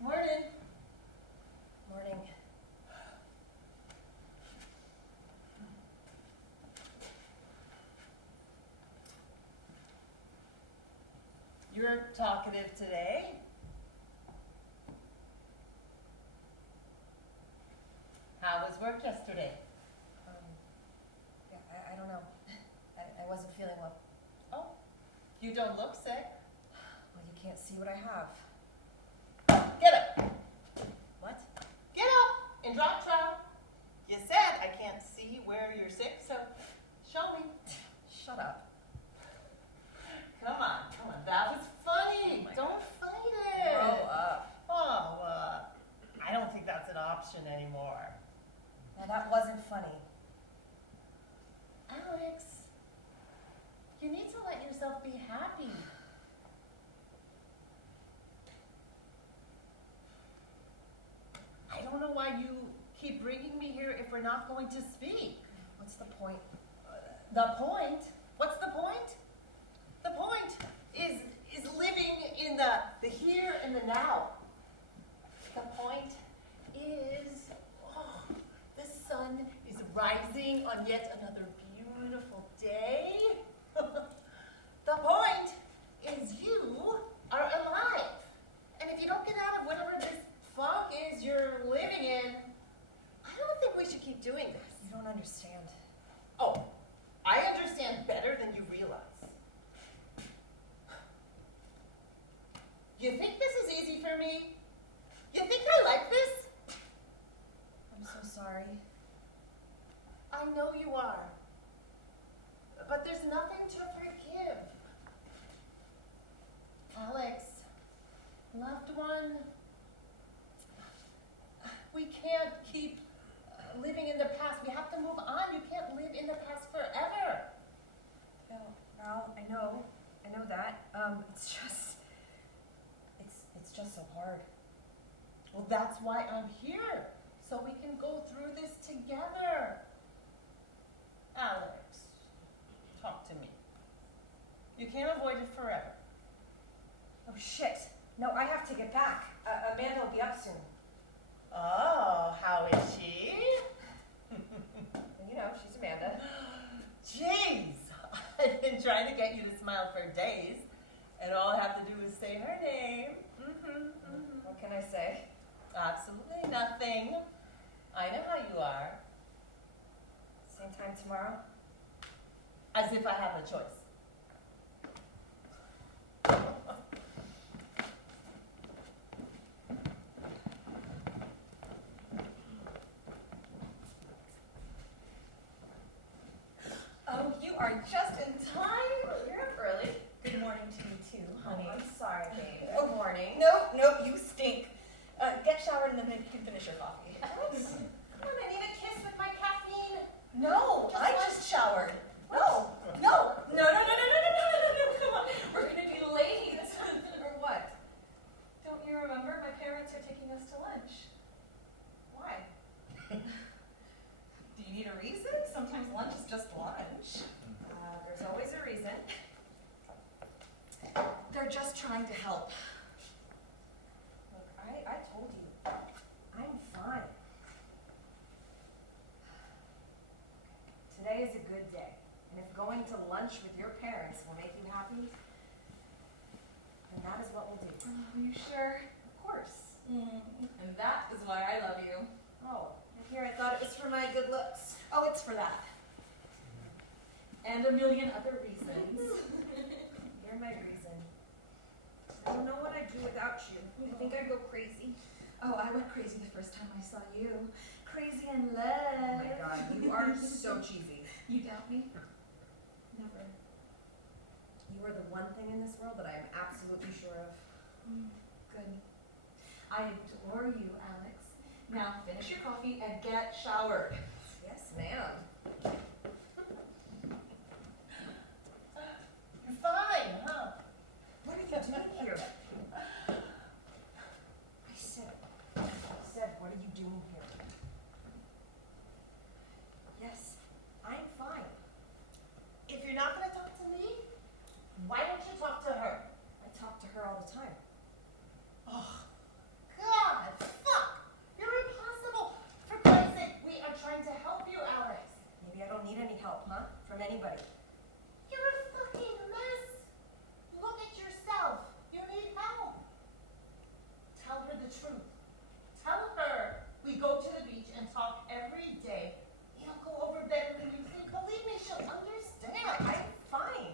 Morning. Morning. You're talkative today. How was work yesterday? Yeah, I don't know. I wasn't feeling well. Oh, you don't look sick. Well, you can't see what I have. Get up. What? Get up and drop trout. You said I can't see where you're sick, so show me. Shut up. Come on. That was funny. Oh my Don't fight it. Grow up. Oh, I don't think that's an option anymore. Now, that wasn't funny. Alex, you need to let yourself be happy. I don't know why you keep bringing me here if we're not going to speak. What's the point? The point? What's the point? The point is living in the here and the now. The point is, the sun is rising on yet another beautiful day. The point is you are alive. And if you don't get out of whatever this funk is you're living in, I don't think we should keep doing this. You don't understand. Oh, I understand better than you realize. You think this is easy for me? You think I like this? I'm so sorry. I know you are. But there's nothing to forgive. Alex, loved one, we can't keep living in the past. We have to move on. You can't live in the past forever. Val, I know that. It's just so hard. Well, that's why I'm here, so we can go through this together. Alex, talk to me. You can't avoid it forever. Oh, shit. No, I have to get back. Amanda will be up soon. Oh, how is she? You know, she's Amanda. Jeez, I've been trying to get you to smile for days, and all I have to do is say her name. What can I say? Absolutely nothing. I know how you are. Same time tomorrow? As if I have a choice. are just in time. You're up early. Good morning to you too, honey. I'm sorry, babe. Good morning. No, you stink. Get showered and then you can finish your coffee. What? Come on, I need a kiss with my caffeine. No, I just showered. No. Come on. We're gonna be late. Or what? Don't you remember? My parents are taking us to lunch. Why? Do you need a reason? Sometimes lunch is just lunch. There's always a reason. They're just trying to help. Look, I told you, I'm fine. Today is a good day, and if going to lunch with your parents will make you happy, then that is what we'll do. Are you sure? Of course. And that is why I love you. Oh, and here I thought it was for my good looks. Oh, it's for that. And a million other reasons. You're my reason. I don't know what I'd do without you. I think I'd go crazy. Oh, I went crazy the first time I saw you. Crazy in Oh love. my god, you are so cheesy. You doubt me? Never. You are the one thing in this world that I am absolutely sure of. Good. I adore you, Alex. Now finish your coffee and get showered. Yes, ma'am. You're fine, huh? What are you doing here? I said, what are you doing here? Yes, I'm fine. If you're not gonna talk to me, why don't you talk to her? I talk to her all the time. Oh, God, fuck! You're impossible. For Christ's sake, we are trying to help you, Alex. Maybe I don't need any help, huh? From anybody. You're a fucking mess. Look at yourself. You need help. Tell her the truth. Tell her we go to the beach and talk every day. You don't go over bedroom music. Believe me, she'll understand. I'm fine.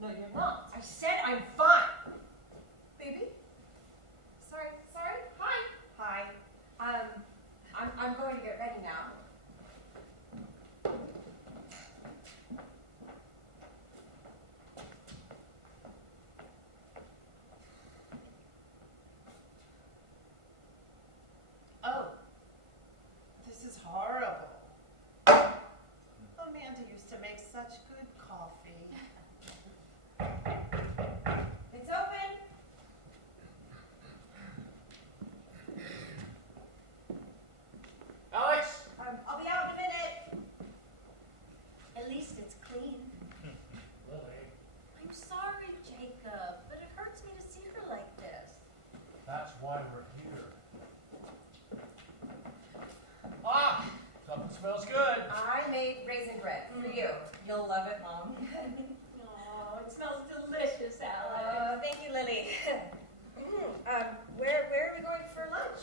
No, you're not. I said I'm fine. Baby? Sorry. Hi. Hi. I'm going to get ready now. Oh, this is horrible. Amanda used to make such good coffee. It's open. Alex! I'll be out in a minute. At least it's clean. Lily, I'm sorry, Jacob, but it hurts me to see her like this. that's why we're here. Ah! Something smells good. I made raisin bread for you. You'll love it, Mom. Oh, it smells delicious, Alex. Thank you, Lily. Where are we going for lunch?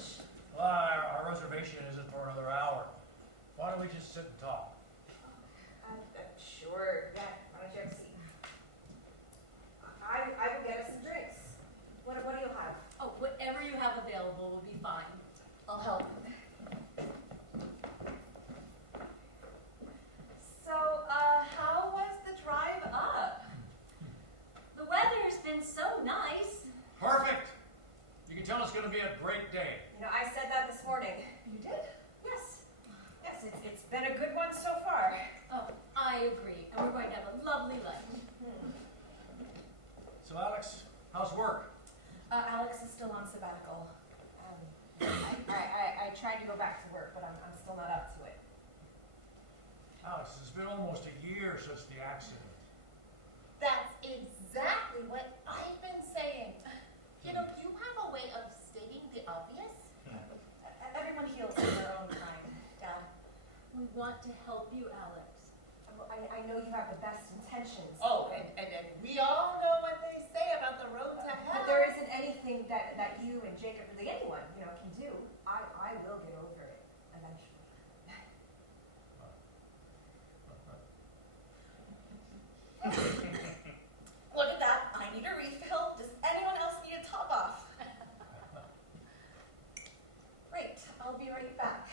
Well, our reservation isn't for another hour. Why don't we just sit and talk? Sure. Yeah. Why don't you have a seat? I will get us some drinks. What do you have? Oh, whatever you have available will be fine. I'll help. So, how was the drive up? The weather's been so nice. Perfect! You can tell it's going to be a great day. You know, I said that this morning. You did? Yes. Yes, it's been a good one so far. Oh, I agree. And we're going to have a lovely lunch. So, Alex, how's work? Alex is still on sabbatical. I tried to go back to work, but I'm still not up to it. Alex, it's been almost a year since the accident. That's exactly what I've been saying. You know, you have a way of stating the obvious. Everyone heals in their own time, Dad. We want to help you, Alex. I know you have the best intentions. Oh, and we all know what they say about the road to hell. But there isn't anything that you and Jacob, really anyone, can do. I will get over it eventually. Look at that. I need a refill. Does anyone else need a top off? Great. I'll be right back.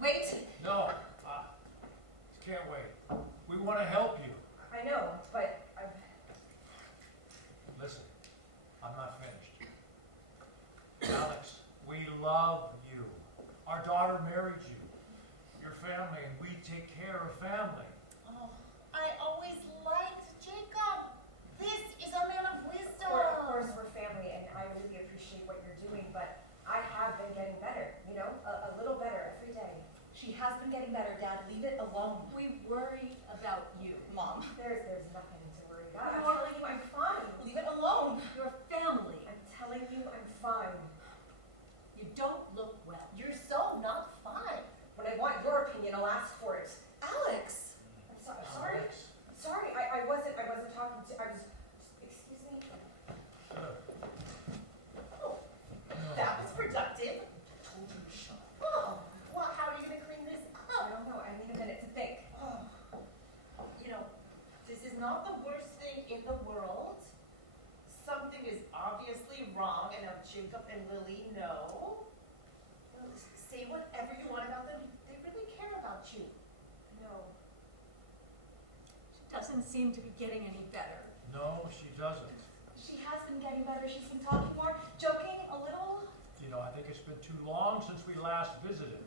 Wait. No, can't wait. We want to help you. I know, but Listen, I'm not finished. Alex, we love you. Our daughter married you. Your family, and we take care of family. Oh, I always liked Jacob. This is a man of wisdom. Of course we're family, and I really appreciate what you're doing, but I have been getting better, you know, a little better every day. She has been getting better, Dad. Leave it alone. We worry about you. Mom, There's nothing to worry about. I'm No. telling you I'm fine. leave it alone. Your family. I'm telling you I'm fine. You don't look well. You're so not fine. When I want your opinion, I'll ask for it. Alex! I'm sorry. Alex. I'm sorry. I wasn't talking to, excuse me. Oh, that was productive. Oh, well, how are you gonna clean this I up? don't know. I need a minute to think. Oh, you know, this is not the worst thing in the world. Something is obviously wrong, and now Jacob and Lily know. You know, say whatever you want about them. They really care about you. No. She doesn't seem to be getting any better. No, she doesn't. She has been getting better. She's been talking more, joking a little. You know, I think it's been too long since we last visited.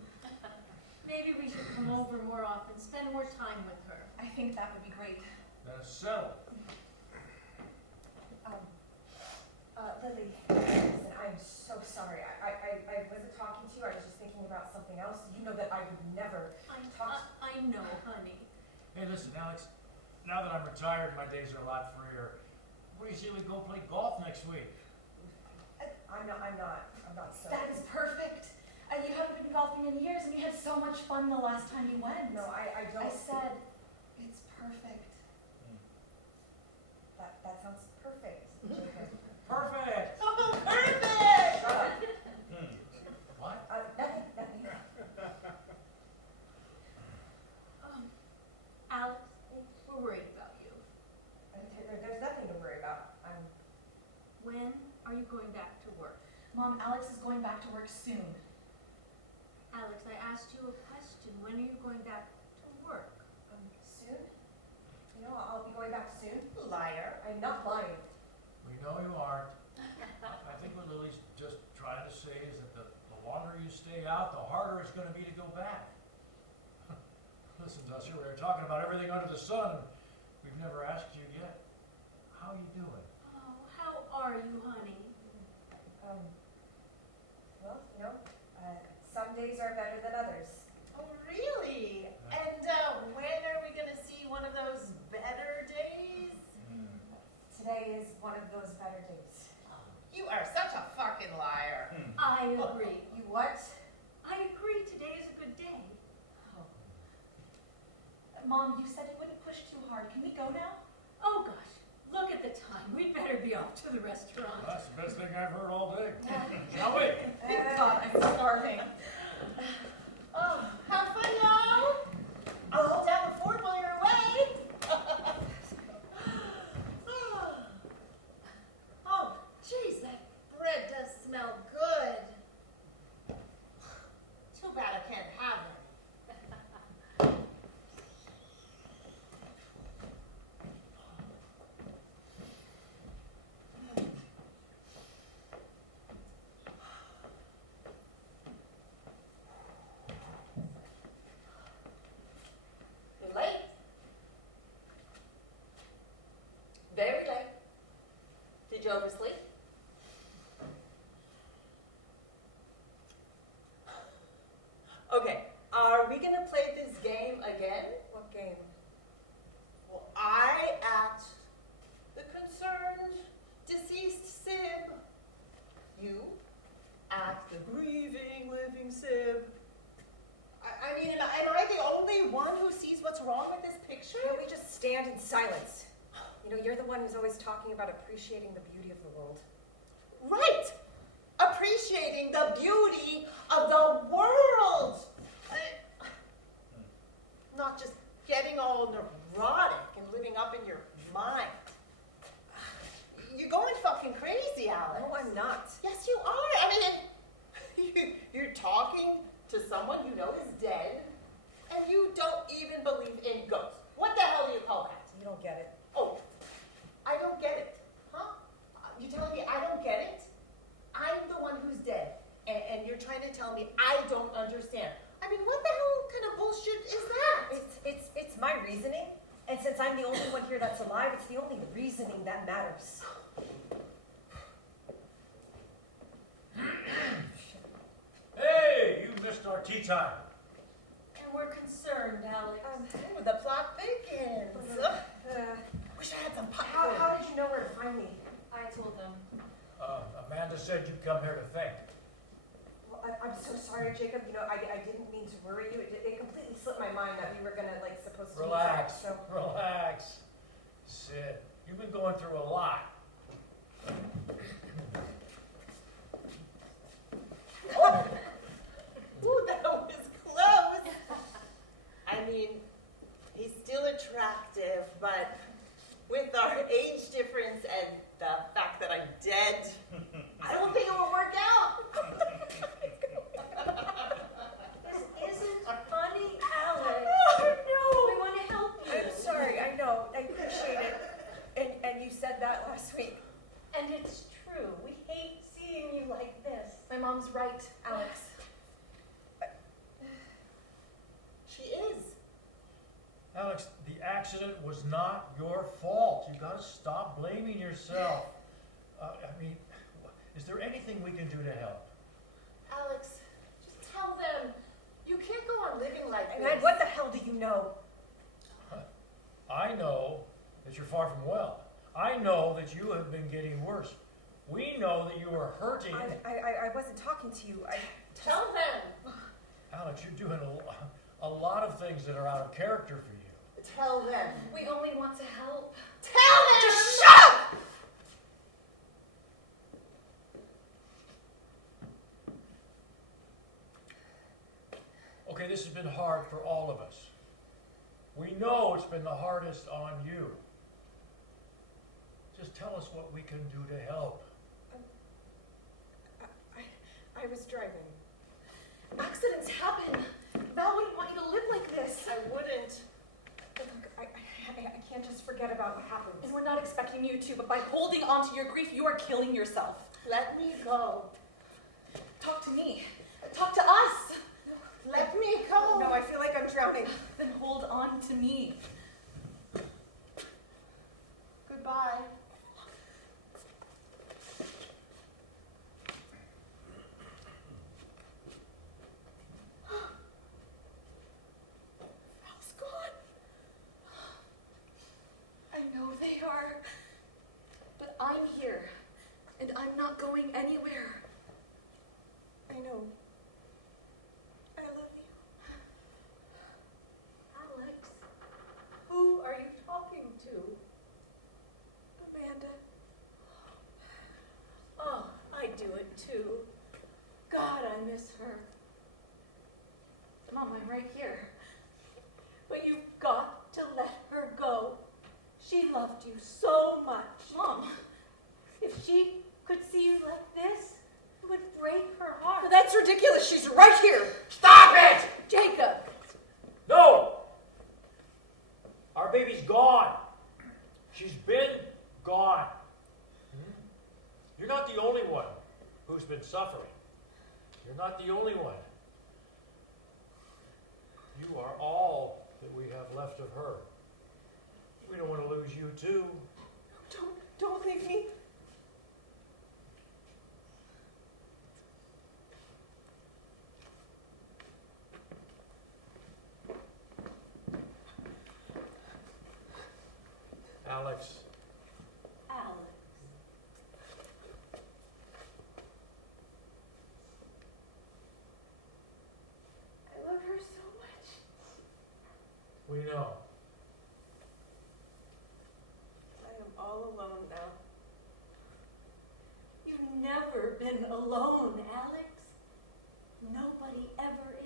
Maybe we should come over more often, spend more time with her. I think that would be great. Then it's settled. Lily, listen, I'm so sorry. I wasn't talking to you. I was just thinking about something else. You know that I would never talk. I know, honey. Hey, listen, Alex, now that I'm retired, my days are a lot freer. What do you say we go play golf next week? I'm not so. That is perfect. You haven't been golfing in years, and you had so much fun the last time you went. No, I don't. I said, it's perfect. That sounds perfect, Jacob. Perfect! Oh, perfect! Shut up. What? Nothing. Alex, we're worried about you. There's nothing to worry about. When are you going back to work? Mom, Alex is going back to work soon. Alex, I asked you a question. When are you going back to work? Soon. You know, I'll be going back soon. Liar. I'm not lying. We know you aren't. I think what Lily's just trying to say is that the longer you stay out, the harder it's going to be to go back. Listen to us here. We're talking about everything under the sun. We've never asked you yet. How are you doing? Oh, how are you, honey? Well, you know, some days are better than others. Oh, really? And when are we gonna see one of those better days? Today is one of those better days. You are such a fucking liar. I agree. You what? I agree. Today is a good day. Mom, you said you wouldn't push too hard. Can we go now? Oh, gosh. Look at the time. We'd better be off to the restaurant. That's the best thing I've heard all day. Shall we? God, I'm starving. Oh, have fun, y'all. I'll hold down the fort while you're away. Oh, geez, that bread does smell good. Too bad I can't have it. You're late. Very late. Did you oversleep? Okay, are we gonna play this game again? What game? Well, I act the concerned, deceased Sib. You act the grieving, living Sib. I mean, am I the only one who sees what's wrong with this picture? Can't we just stand in silence? You know, you're the one who's always talking about appreciating the beauty of the world. Right! Appreciating the beauty of the world! Not just getting all neurotic and living up in your mind. You're going fucking crazy, Alex. No, I'm not. Yes, you are. I mean, you're talking to someone you know is dead, and you don't even believe in ghosts. What the hell are you since I'm the only one here that's alive, it's the only reasoning that matters. Hey, you missed our tea time. And we're concerned, Alex. Ooh, the plot thickens. Wish I had some popcorn. How did you know where to find me? I told them. Amanda said you'd come here to think. Well, I'm so sorry, Jacob. You know, I didn't mean to worry you. It completely slipped my mind that we were gonna, like, supposed to Relax, meet. So, relax. Sid, you've been going through a lot. Ooh, that was close. I mean, he's still attractive, but with our age difference and the fact that I'm dead, I don't think it will work out. This isn't funny, Alex. no. We want to help you. I'm sorry. I know. I appreciate it. And you said that last week. And it's true. We hate seeing you like this. My mom's right, Alex. She is. Alex, the accident was not your fault. You gotta stop blaming yourself. I mean, is there anything we can do to help? Alex, just tell them. You can't go on living like And this. what the hell do you know? I know that you're far from well. I know that you have been getting worse. We know that you are hurting. I wasn't talking to you. Tell them. Alex, you're doing a lot of things that are out of character for you. Tell them. We only want to help. Tell them. Just shut up! Okay, this has been hard for all of us. We know it's been the hardest on you. Just tell us what we can do to help. I was driving. Accidents happen. Val wouldn't want you to live like this. I wouldn't. Look, I can't just forget about what happened. And we're not expecting you to, but by holding on to your grief, you are killing yourself. Let me go. Talk to me. Talk to us. Let me go. No, I feel like I'm drowning. Then hold on to me. Goodbye. Val's gone. I know they are. But I'm here. And I'm not going anywhere. I know. I love you. Alex, who are you talking to? Amanda. Oh, I do it too. God, I miss her. Mom, I'm right here. But you've got to let her go. She loved you so much. Mom, If she could see you like this, it would break her heart. That's ridiculous. She's right here. Stop it! Jacob! No! Our baby's gone. She's been gone. You're not the only one who's been suffering. You're not the only one. You are all that we have left of her. We don't want to lose you too. Don't leave me. Alex, Alex. I love her so much. we know. I am all alone now. You've never been alone, Alex. Nobody ever is.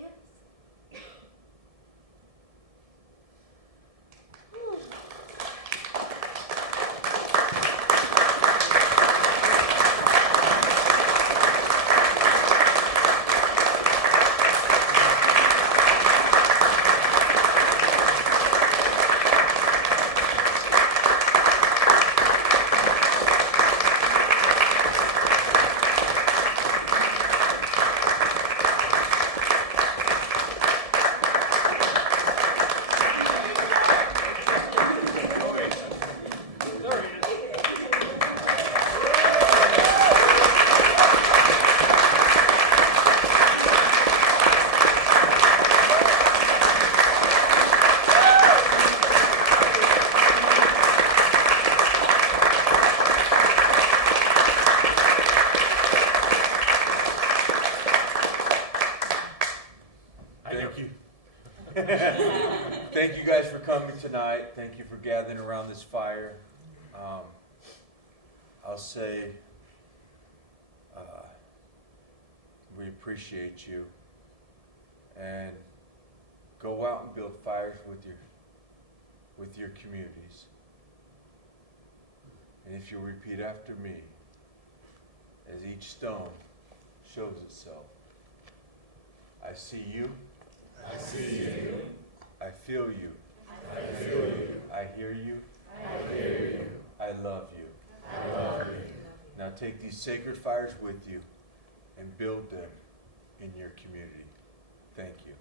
coming tonight. Thank you for gathering around this fire. I'll say we appreciate you. And go out and build fires with your communities. And if you'll repeat after me, as each stone shows itself. I see you. I see you. I feel you. I feel you. I hear you. I hear you. I love you. I love you. Now take these sacred fires with you and build them in your community. Thank you.